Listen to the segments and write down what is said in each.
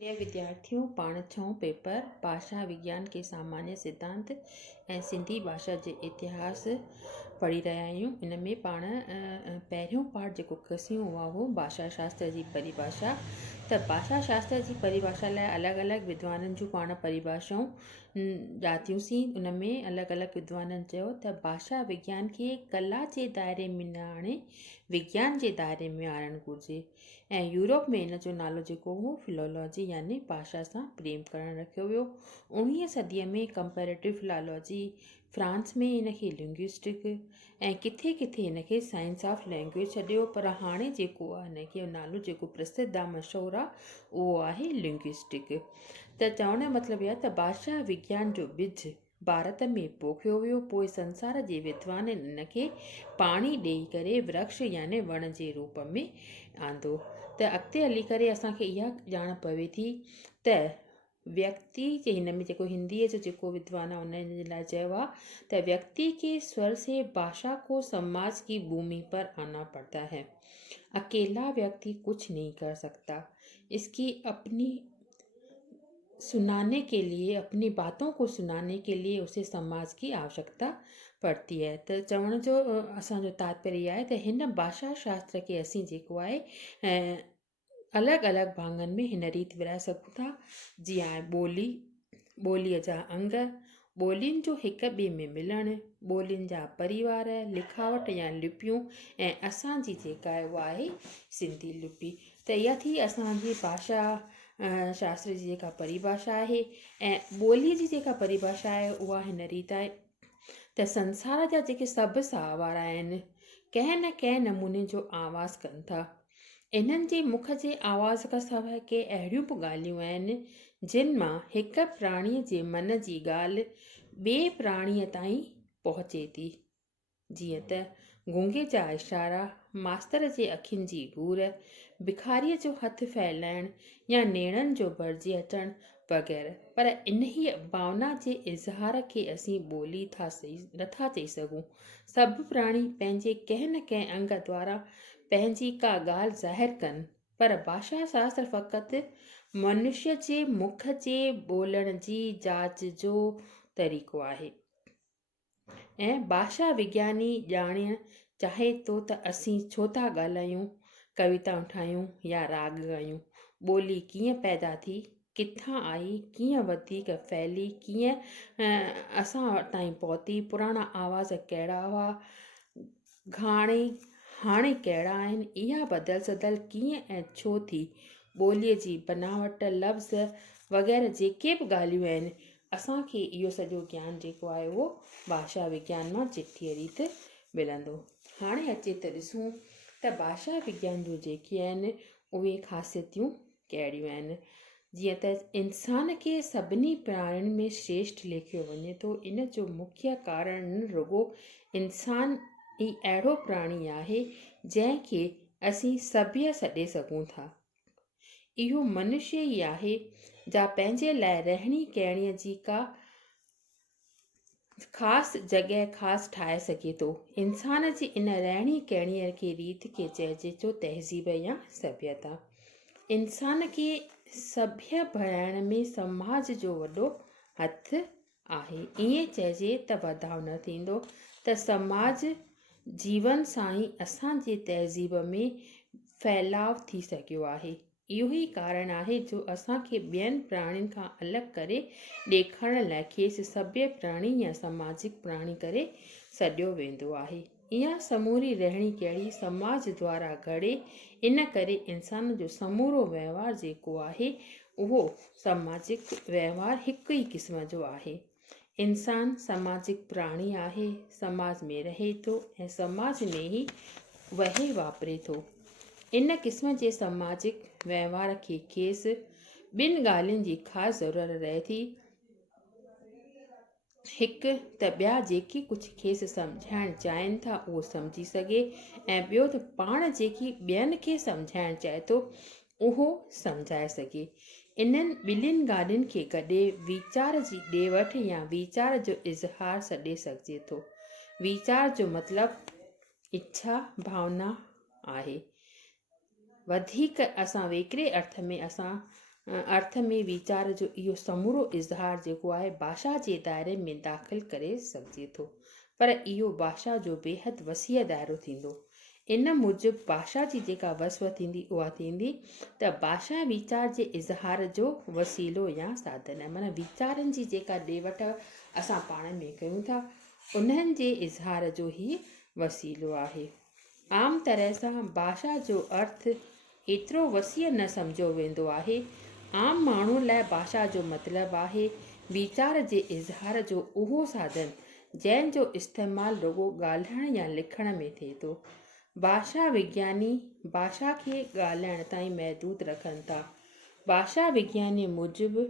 प्रिय विद्यार्थियों, पाण छहों पेपर भाषा विज्ञान के सामान्य सिद्धांत ऐं सिंधी भाषा जे इतिहास पढ़ी रहिया आहियूं। इन में पाण पहिरियों पार्ट जेको कसियूं हुआ हो भाषा शास्त्र जी परिभाषा। त भाषा शास्त्र जी परिभाषा लाइ अलॻि अलॻि विद्वाननि जूं पाण परिभाषाऊं ॼातियूंसीं। उन में अलॻि अलॻि विद्वाननि चयो त भाषा विज्ञान खे कला जे दायरे में न आणे विज्ञान जे दायरे में आणणु घुरिजे। ऐं यूरोप में इन जो नालो जेको हो फिलोलॉजी यानी भाषा सां प्रेम करणु रखियो वियो। 19वीं सदीअ में कंपेरेटिव फिलोलॉजी, फ्रांस में इन खे लिंग्विस्टिक ऐं किथे किथे इन खे साइंस ऑफ लैंग्वेज छॾियो। पर हाणे जेको आहे इन खे नालो जेको प्रसिद्ध आहे, मशहूरु आहे, उहो आहे लिंग्विस्टिक। त चवण जो मतिलबु इहो आहे त भाषा विज्ञान जो ॿिज भारत में पोखियो वियो, पोइ संसार जे विद्वाननि इन खे पाणी ॾेई करे वृक्ष यानी वण जे रूप में आंदो। त अॻिते हली करे असांखे इहा ॼाण पवे थी त व्यक्ति जे हिन में जेको हिंदीअ जो जेको विद्वान आहे उन जे लाइ चयो आहे त व्यक्ति के स्वर से भाषा को समाज की भूमि पर आना पड़ता है। अकेला व्यक्ति कुछ नहीं कर सकता, इसकी अपनी सुनाने के लिए, अपनी बातों को सुनाने के लिए उसे समाज की आवश्यकता पड़ती है। त चवण जो असांजो तात्पर्य आहे त हिन भाषा शास्त्र खे असीं जेको आहे अलॻि अलॻि भाङनि में हिन रीति विराए सघूं था। जीअं आहे ॿोली, ॿोलीअ जा अंग, ॿोलियुनि जो हिक ॿिए में मिलणु, ॿोलियुनि जा परिवार, लिखावट या लिपियूं ऐं असांजी जेका आहे उहा आहे सिंधी लिपि। त इहा थी असांजी भाषा शास्त्र जी जेका परिभाषा आहे। ऐं ॿोलीअ जी जेका परिभाषा आहे उहा हिन रीति आहे त संसार जा जेके सभु साह वारा आहिनि कंहिं न कंहिं नमूने जो आवाज़ कनि था। इन्हनि जे मुख जे आवाज़ खां सवाइ के अहिड़ियूं बि ॻाल्हियूं आहिनि जिन मां हिक प्राणीअ जे मन जी ॻाल्हि ॿिए प्राणीअ ताईं पहुचे थी। जीअं त गूंगे जा इशारा, मास्तर जे अखियुनि जी घूर, भिखारीअ जो हथु फैलाइणु या नेणनि जो भरिजी अचणु वग़ैरह। पर इन ई भावना जे इज़हार खे असीं ॿोली नथा चई सघूं। सभु प्राणी पंहिंजे कंहिं न कंहिं अंग द्वारा पंहिंजी का ॻाल्हि ज़ाहिर कनि, पर भाषा शास्त्र फ़क़ति मनुष्य जे मुख जे ॿोलण जी जाच जो तरीक़ो आहे। ऐं भाषा विज्ञानी ॼाणणु चाहे थो त असीं छो था ॻाल्हायूं, कविताऊं ठाहियूं या राग ॻायूं, ॿोली कीअं पैदा थी, किथां आई, कीअं वधीक फैली, कीअं असां ताईं पहुती, पुराणा आवाज़ कहिड़ा हुआ, हाणे कहिड़ा आहिनि, इहा बदल सदल कीअं ऐं छो थी, ॿोलीअ जी बनावट, लफ़्ज़ वग़ैरह जेके बि ॻाल्हियूं आहिनि, असांखे इहो सॼो ज्ञान जेको आहे उहो भाषा विज्ञान मां चिठीअ रीति मिलंदो। हाणे अचे त ॾिसूं त भाषा विज्ञान जूं जेके आहिनि उहे ख़ासियतूं कहिड़ियूं आहिनि। जीअं त इंसान खे सभिनी प्राणियुनि में श्रेष्ठ लेखियो वञे थो। इन जो मुख्य कारण न रुॻो इंसान ई अहिड़ो प्राणी आहे जंहिंखे असीं सभ्य सॾे सघूं था। इहो मनुष्य ई आहे जा पंहिंजे लाइ रहणी कहिणीअ जी का ख़ासि जॻह ख़ासि ठाहे सघे थो। इंसान जी इन रहणी कहिणीअ खे रीति खे चइजे थो तहज़ीब या सभ्यता। इंसान खे सभ्य बणाइण में समाज जो वॾो हथु आहे। ईअं चइजे त वधाउ न थींदो त समाज जीवन सां ई असांजे तहज़ीब में फैलाव थी सघियो आहे। इहो ई कारण आहे जो असांखे ॿियनि प्राणियुनि खां अलॻि करे ॾेखारण लाइ खेसि सभ्य प्राणी या सामाजिक प्राणी करे सॾियो वेंदो आहे। इहा समूरी रहणी कहिड़ी समाज द्वारा घड़े, इन करे इंसान जो समूरो वहिंवार जेको आहे उहो सामाजिक वहिंवार हिकु ई क़िस्म जो आहे। इंसान सामाजिक प्राणी आहे, समाज में रहे थो ऐं समाज में ई वहे वापरे थो। इन क़िस्म जे सामाजिक वहिंवार खे खेसि ॿिनि ॻाल्हियुनि जी ख़ासि ज़रूरत रहे थी। हिकु त ॿिया जेकी कुझु खेसि सम्झाइणु चाहिनि था उहो सम्झी सघे, ऐं ॿियो त पाण जेकी ॿियनि खे सम्झाइणु चाहे थो उहो सम्झाए सघे। इन्हनि ॿिन्हिनि ॻाल्हियुनि खे गॾे वीचार जी ॾे वठि या वीचार जो इज़हार सॾे सघिजे थो। वीचार जो मतिलबु इच्छा भावना आहे। वधीक असां वेकिरे अर्थ में असां अर्थ में वीचार जो इहो समूरो इज़हार जेको आहे भाषा जे दायरे में दाख़िल करे सघिजे थो, पर इहो भाषा जो बेहद वसीअ दाइरो थींदो। इन मूजिबि भाषा जी जेका वसव थींदी उहा थींदी त भाषा वीचार जे इज़हार जो वसीलो या साधन आहे। माना वीचारनि जी जेका ॾे वठ असां पाण में कयूं था उन्हनि जे इज़हार जो ई वसीलो आहे। आम तरह सां भाषा जो अर्थ एतिरो वसीअ न सम्झो वेंदो आहे। आम माण्हू लाइ भाषा जो मतिलबु आहे वीचार जे इज़हार जो उहो साधन जंहिंजो इस्तेमालु रुॻो ॻाल्हाइण या लिखण में थिए थो। भाषा विज्ञानी भाषा खे ॻाल्हाइण ताईं महदूद रखनि था। भाषा विज्ञानी मूजिबि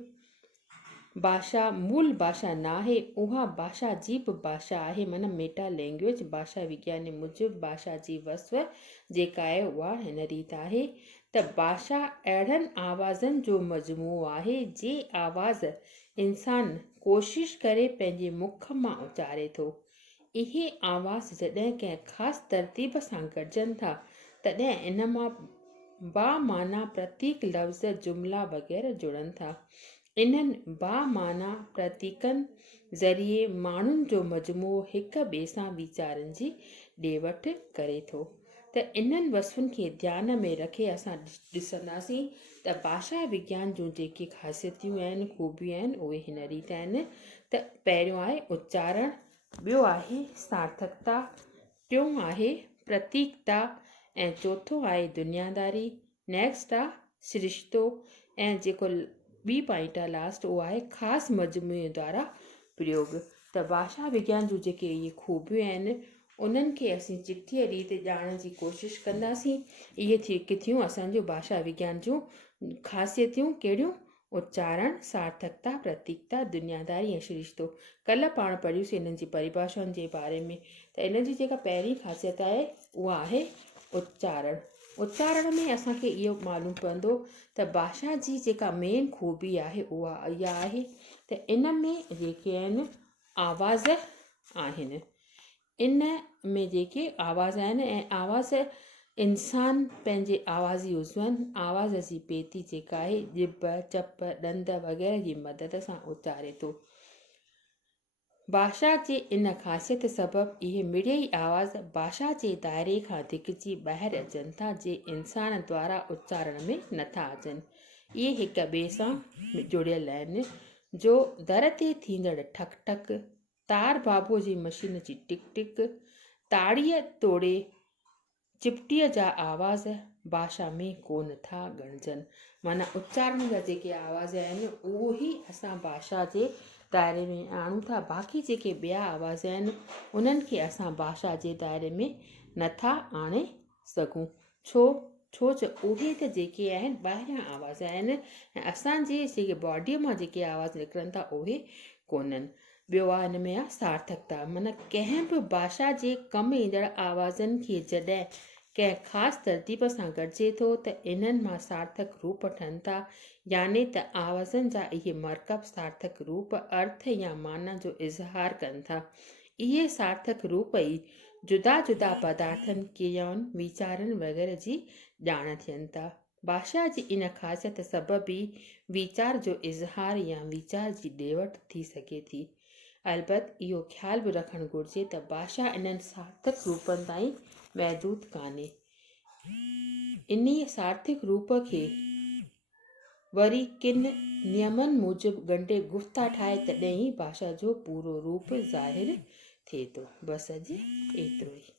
भाषा मूल भाषा न आहे, उहा भाषा जी बि भाषा आहे, माना मेटा लैंग्वेज। भाषा विज्ञानी मूजिबि भाषा जी वसव जेका आहे उहा हिन रीति आहे त भाषा अहिड़नि आवाज़नि जो मजमूओ आहे जे आवाज़ इंसान कोशिश करे पंहिंजे मुख मां उचारे थो। इहे आवाज़ जॾहिं कंहिं ख़ासि तरतीब सां गॾिजनि था तॾहिं इन मां बामाना प्रतीक लफ़्ज़ जुमिला वग़ैरह जुड़नि था। इन्हनि बामाना प्रतीकनि ज़रिए माण्हुनि जो मजमूओ हिक ॿिए सां वीचारनि जी ॾे वठि करे थो। त इन्हनि वसुनि खे ध्यान में रखे असां ॾिसंदासीं त भाषा विज्ञान जूं जेके ख़ासियतूं आहिनि, ख़ूबियूं आहिनि, उहे हिन रीति आहिनि त पहिरियों आहे उच्चारण, ॿियो आहे सार्थकता, टियों आहे प्रतीकता ऐं चौथों आहे दुनियादारी। नेक्स्ट आहे सिरिश्तो ऐं जेको ॿी पॉइंट आहे लास्ट उहो आहे ख़ासि मजमूए द्वारा प्रयोग। त भाषा विज्ञान जूं जेके इहे ख़ूबियूं आहिनि उन्हनि खे असीं चिठीअ रीति ॼाणण जी कोशिशि कंदासीं। इहे थियूं असांजूं भाषा विज्ञान जूं ख़ासियतूं। कहिड़ियूं? उच्चारण, सार्थकता, प्रतीकता, दुनियादारी ऐं सिरिश्तो। कल्ह पाण पढ़ियूंसीं इन्हनि जी परिभाषाउनि जे बारे में। त इन्हनि जी जेका पहिरीं ख़ासियत आहे उहा आहे उच्चारण। उच्चारण में असांखे इहो मालूम पवंदो त भाषा जी जेका मेन ख़ूबी आहे उहा इहा आहे त इन में जेके आहिनि आवाज़ आहिनि। इन में जेके आवाज़ आहिनि ऐं आवाज़ इंसान पंहिंजे आवाज़ी उज़वनि आवाज़ जी पेती जेका आहे ॼिभ, चप, ॾंद वग़ैरह जी मदद सां उचारे थो। भाषा जे इन ख़ासियत सबबि इहे मिड़ेई आवाज़ भाषा जे दाइरे खां धिकजी ॿाहिरि अचनि था जे इंसान द्वारा उच्चारण में नथा अचनि। इहे हिक ॿिए सां जुड़ियल आहिनि। जो दर ते थींदड़ ठक ठक, तार बाबूअ जी मशीन जी टिक टिक, ताड़ीअ तोड़े चिपटीअ जा आवाज़ भाषा में कोन था ॻणिजनि। माना उच्चारण जा जेके आवाज़ आहिनि उहो ई असां भाषा जे दायरे में आणूं था। बाक़ी जेके ॿिया आवाज़ आहिनि उन्हनि खे असां भाषा जे दायरे में नथा आणे सघूं। छो जो उहे त जेके आहिनि ॿाहिरियां आवाज़ आहिनि ऐं असांजे जेके बॉडीअ मां जेके आवाज़ निकिरनि था उहे कोन्हनि। ॿियो आहे हिन में आहे सार्थकता। माना कंहिं बि भाषा जे कमु ईंदड़ आवाज़नि खे जॾहिं कंहिं ख़ासि तरतीब सां गॾिजे थो त इन्हनि मां सार्थक रूप ठहनि था। यानी त आवाज़नि जा इहे मरकब सार्थक रूप अर्थ या माना जो इज़हार कनि था। इहे सार्थक रूप ई जुदा जुदा पदार्थनि, क्रियाउनि, वीचारनि वग़ैरह जी ॼाण थियनि था। भाषा जी इन ख़ासियत सबबि ई वीचार जो इज़हार या वीचार जी ॾे वठि थी सघे थी। अलबत्त इहो ख़्याल बि रखणु घुरिजे त भाषा इन्हनि सार्थक रूपनि ताईं महदूद कान्हे। इन्हीअ सार्थक रूप खे वरी किन नियमनि मूजिबि ॻंढे गुफ़्ता ठाहे तॾहिं ई भाषा जो पूरो रूप ज़ाहिर थिए थो। बसि अॼु एतिरो ई।